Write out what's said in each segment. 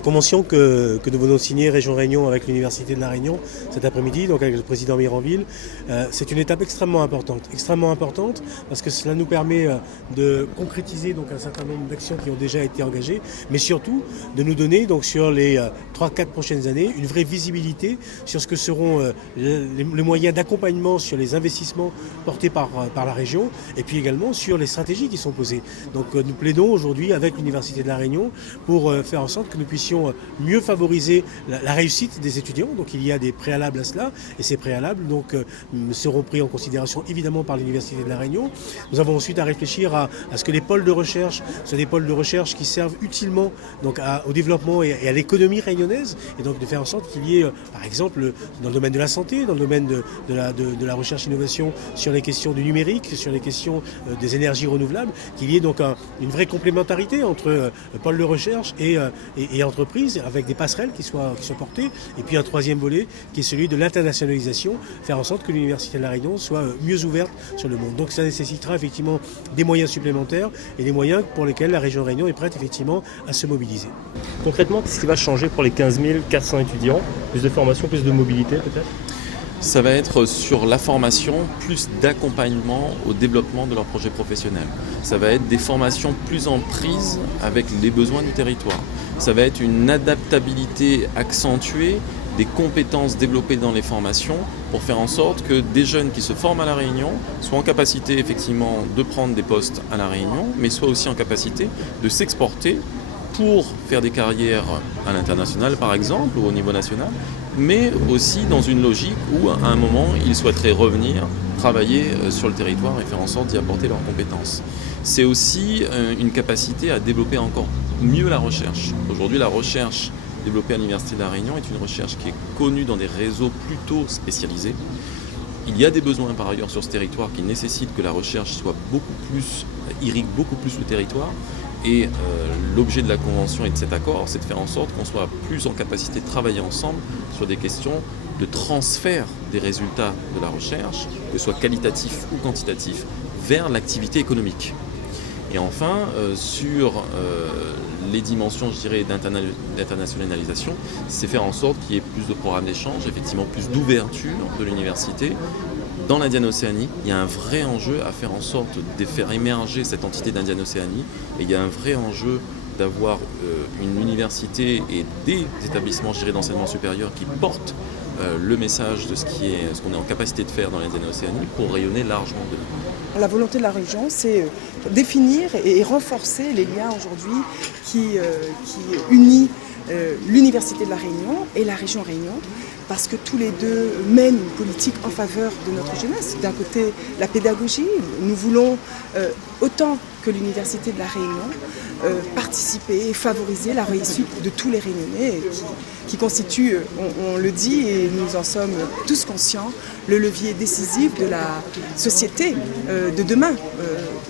La convention que nous venons de signer, Région Réunion, avec l'Université de La Réunion, cet après-midi, donc avec le président Miranville, c'est une étape extrêmement importante parce que cela nous permet de concrétiser donc un certain nombre d'actions qui ont déjà été engagées, mais surtout de nous donner donc sur les 3-4 prochaines années une vraie visibilité sur ce que seront les moyens d'accompagnement sur les investissements portés par la région et puis également sur les stratégies qui sont posées. Donc nous plaidons aujourd'hui avec l'Université de La Réunion pour faire en sorte que nous puissions mieux favoriser la réussite des étudiants. Donc il y a des préalables à cela et ces préalables donc, seront pris en considération évidemment par l'Université de La Réunion. Nous avons ensuite à réfléchir à ce que les pôles de recherche soient des pôles de recherche qui servent utilement donc, au développement et à l'économie réunionnaise et donc de faire en sorte qu'il y ait par exemple dans le domaine de la santé, dans le domaine de la recherche-innovation sur les questions du numérique, sur les questions des énergies renouvelables, qu'il y ait donc une vraie complémentarité entre pôles de recherche et entreprises avec des passerelles qui soient portées. Et puis un troisième volet qui est celui de l'internationalisation, faire en sorte que l'Université de La Réunion soit mieux ouverte sur le monde. Donc ça nécessitera effectivement des moyens supplémentaires et des moyens pour lesquels la région Réunion est prête effectivement à se mobiliser. Concrètement, qu'est-ce qui va changer pour les 15 400 étudiants? Plus de formation, plus de mobilité peut-être? Ça va être sur la formation, plus d'accompagnement au développement de leur projet professionnel. Ça va être des formations plus en prise avec les besoins du territoire. Ça va être une adaptabilité accentuée des compétences développées dans les formations pour faire en sorte que des jeunes qui se forment à La Réunion soient en capacité effectivement de prendre des postes à La Réunion, mais soient aussi en capacité de s'exporter pour faire des carrières à l'international par exemple ou au niveau national, mais aussi dans une logique où à un moment ils souhaiteraient revenir travailler sur le territoire et faire en sorte d'y apporter leurs compétences. C'est aussi une capacité à développer encore mieux la recherche. Aujourd'hui, la recherche développée à l'Université de La Réunion est une recherche qui est connue dans des réseaux plutôt spécialisés. Il y a des besoins par ailleurs sur ce territoire qui nécessitent que la recherche soit irrigue beaucoup plus le territoire. Et l'objet de la convention et de cet accord, c'est de faire en sorte qu'on soit plus en capacité de travailler ensemble sur des questions de transfert des résultats de la recherche, que ce soit qualitatif ou quantitatif, vers l'activité économique. Et enfin, sur les dimensions, je dirais, d'internationalisation, c'est faire en sorte qu'il y ait plus de programmes d'échange, effectivement plus d'ouverture de l'université. Dans l'Indienne-Océanie, il y a un vrai enjeu à faire en sorte de faire émerger cette entité d'Indienne-Océanie et il y a un vrai enjeu d'avoir une université et des établissements, je dirais, d'enseignement supérieur qui portent le message de ce qu'on est en capacité de faire dans l'Indienne-Océanie pour rayonner largement demain. La volonté de la région, c'est définir et renforcer les liens aujourd'hui qui unissent l'Université de La Réunion et la région Réunion, parce que tous les deux mènent une politique en faveur de notre jeunesse. D'un côté, la pédagogie, nous voulons autant que l'Université de La Réunion participer et favoriser la réussite de tous les Réunionnais qui constituent, on le dit et nous en sommes tous conscients, le levier décisif de la société de demain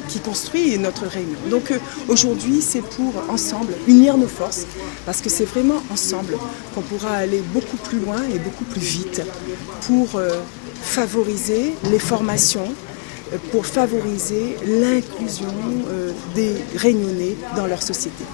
qui construit notre Réunion. Donc aujourd'hui, c'est pour ensemble unir nos forces parce que c'est vraiment ensemble qu'on pourra aller beaucoup plus loin et beaucoup plus vite pour favoriser les formations, pour favoriser l'inclusion des Réunionnais dans leur société.